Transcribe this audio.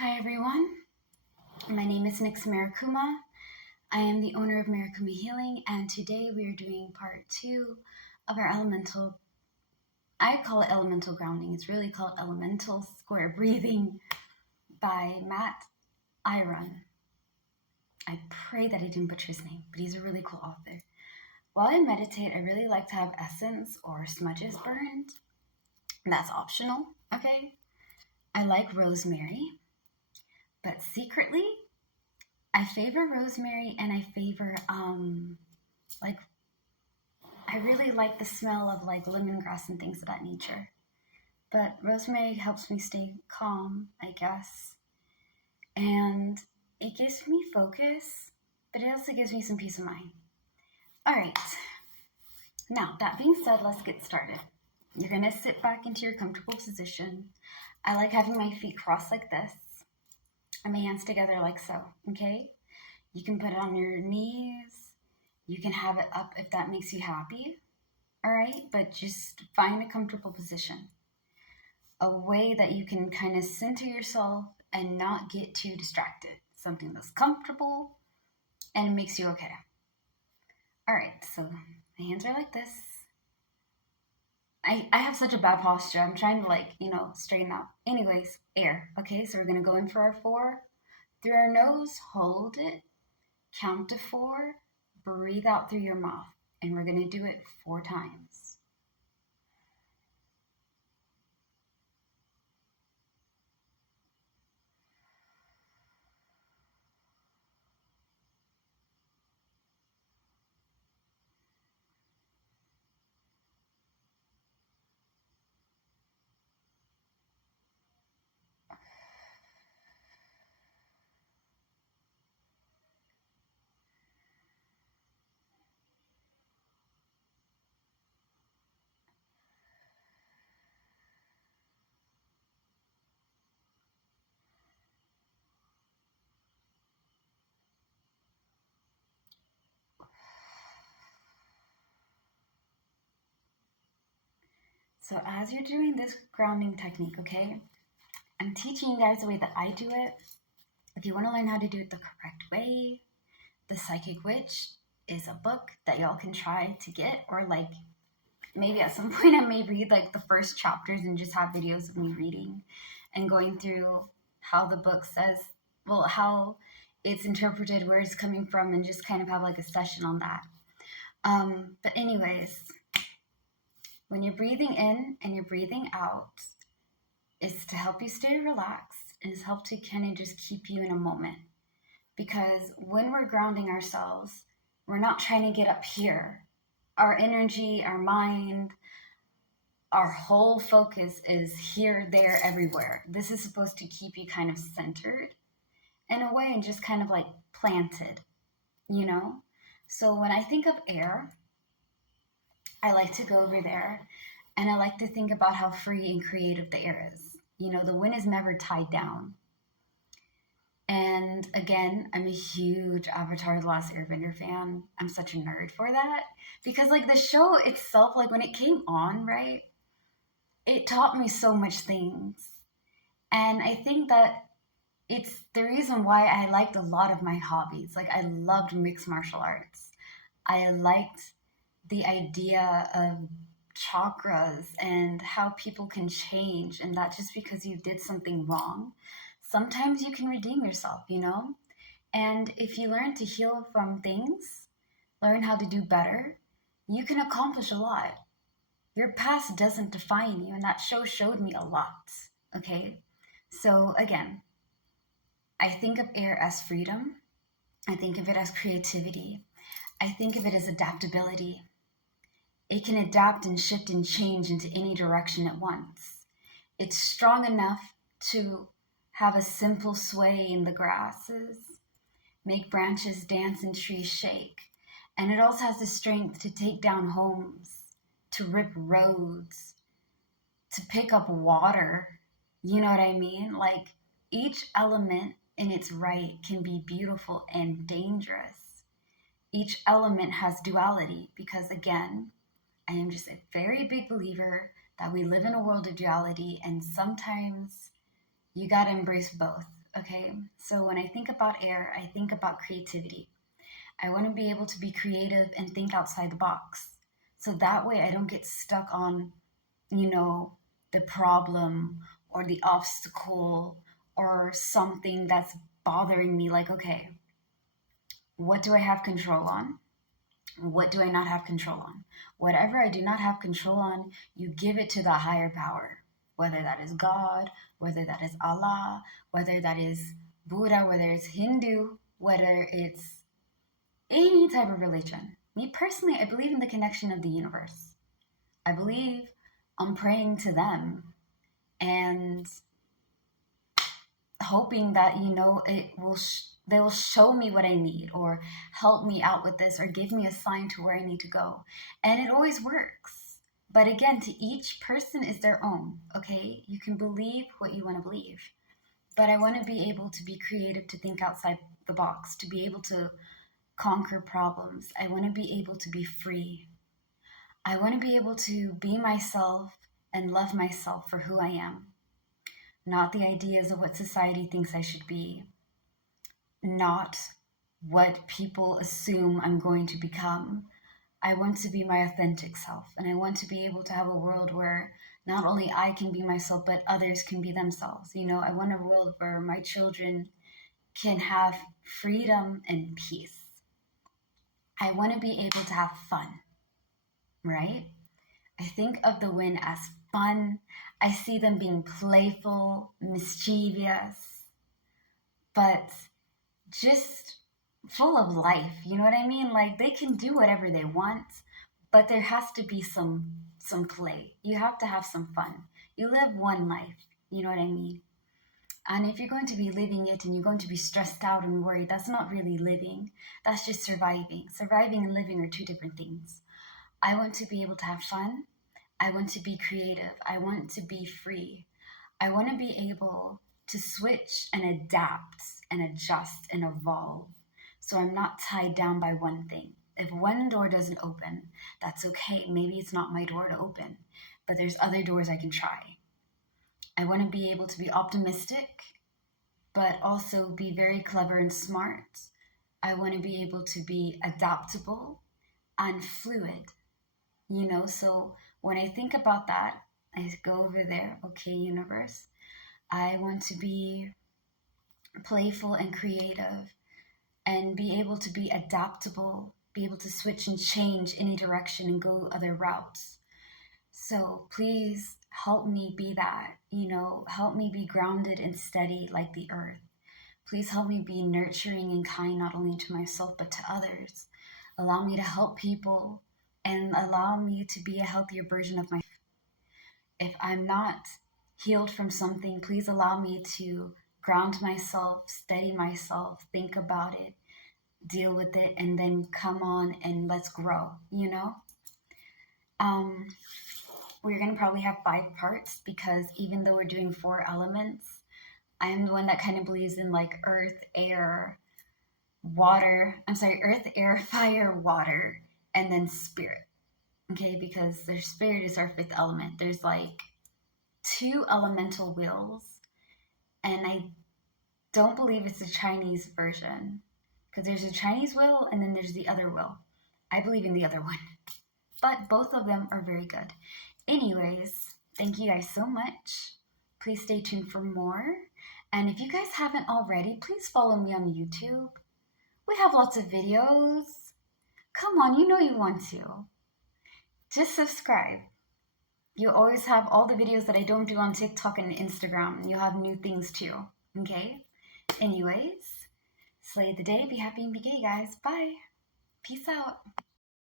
Hi everyone, my name is Marikuma. I am the owner of Marikuma Healing, and today we are doing part 2 of our I call it elemental grounding. It's really called elemental square breathing by Matt Iron. I pray that I didn't butcher his name, but he's a really cool author. While I meditate, I really like to have essence or smudges burned. That's optional, okay? I like rosemary, but secretly, I favor rosemary, and I favor, I really like the smell of like lemongrass and things of that nature. But rosemary helps me stay calm, I guess. And it gives me focus, but it also gives me some peace of mind. All right. Now, that being said, let's get started. You're going to sit back into your comfortable position. I like having my feet crossed like this and my hands together like so, okay? You can put it on your knees. You can have it up if that makes you happy, all right? But just find a comfortable position, a way that you can kind of center yourself and not get too distracted. Something that's comfortable and makes you okay. All right, so my hands are like this. I have such a bad posture. I'm trying to straighten out. Anyways, air. Okay, so we're going to go in for our 4. Through our nose, hold it. Count to 4. Breathe out through your mouth. And we're going to do it 4 times. So as you're doing this grounding technique, okay, I'm teaching you guys the way that I do it. If you want to learn how to do it the correct way, The Psychic Witch is a book that y'all can try to get, or maybe at some point I may read the first chapters and just have videos of me reading and going through how the book says, how it's interpreted, where it's coming from, and just kind of have a session on that. But anyways, when you're breathing in and you're breathing out, it's to help you stay relaxed, and it's help to kind of just keep you in a moment. Because when we're grounding ourselves, we're not trying to get up here. Our energy, our mind, our whole focus is here, there, everywhere. This is supposed to keep you kind of centered in a way and just kind of planted, So when I think of air, I like to go over there and I like to think about how free and creative the air is. The wind is never tied down. And again, I'm a huge Avatar: The Last Airbender fan. I'm such a nerd for that. Because the show itself, when it came on, right, it taught me so much things. And I think that it's the reason why I liked a lot of my hobbies. I loved mixed martial arts. I liked the idea of chakras and how people can change, and that just because you did something wrong, sometimes you can redeem yourself, And if you learn to heal from things, learn how to do better, you can accomplish a lot. Your past doesn't define you, and that show showed me a lot, okay? So again, I think of air as freedom. I think of it as creativity. I think of it as adaptability. It can adapt and shift and change into any direction at once. It's strong enough to have a simple sway in the grasses, make branches dance and trees shake. And it also has the strength to take down homes, to rip roads, to pick up water. You know what I mean? Each element in its right can be beautiful and dangerous. Each element has duality because, again, I am just a very big believer that we live in a world of duality, and sometimes you got to embrace both. okay? So when I think about air, I think about creativity. I want to be able to be creative and think outside the box. So that way I don't get stuck on, you know, the problem or the obstacle or something that's bothering me. Like, okay, what do I have control on? What do I not have control on? Whatever I do not have control on, you give it to the higher power, whether that is God, whether that is Allah, whether that is Buddha, whether it's Hindu, whether it's any type of religion. Me personally, I believe in the connection of the universe. I believe I'm praying to them and hoping that, they will show me what I need or help me out with this or give me a sign to where I need to go. And it always works. But again, to each person is their own, okay? You can believe what you want to believe. But I want to be able to be creative, to think outside the box, to be able to conquer problems. I want to be able to be free. I want to be able to be myself and love myself for who I am, not the ideas of what society thinks I should be, not what people assume I'm going to become. I want to be my authentic self, and I want to be able to have a world where not only I can be myself, but others can be themselves. I want a world where my children can have freedom and peace. I want to be able to have fun, right? I think of the wind as fun. I see them being playful, mischievous, but just full of life. You know what I mean? Like, they can do whatever they want, but there has to be some play. You have to have some fun. You live one life. You know what I mean? And if you're going to be living it and you're going to be stressed out and worried, that's not really living. That's just surviving. Surviving and living are two different things. I want to be able to have fun. I want to be creative. I want to be free. I want to be able to switch and adapt and adjust and evolve. So I'm not tied down by one thing. If one door doesn't open, that's okay. Maybe it's not my door to open, but there's other doors I can try. I want to be able to be optimistic, but also be very clever and smart. I want to be able to be adaptable and fluid, So when I think about that, I go over there, okay, universe, I want to be playful and creative and be able to be adaptable, be able to switch and change any direction and go other routes. So please help me be that, help me be grounded and steady like the earth. Please help me be nurturing and kind, not only to myself, but to others. Allow me to help people and allow me to be a healthier version of myself. If I'm not healed from something, please allow me to ground myself, steady myself, think about it, deal with it, and then come on and let's grow, We're going to probably have 5 parts because even though we're doing 4 elements, I am the one that kind of believes in like earth, air, fire, water, and then spirit. Okay, because their spirit is our 5th element. There's like 2 elemental wheels, and I don't believe it's the Chinese version because there's a Chinese wheel and then there's the other wheel. I believe in the other one, but both of them are very good. Anyways, thank you guys so much. Please stay tuned for more. And if you guys haven't already, please follow me on YouTube. We have lots of videos. Come on, you know you want to. Just subscribe. You always have all the videos that I don't do on TikTok and Instagram. You'll have new things too, okay? Anyways, slay the day, be happy and be gay, guys. Bye. Peace out.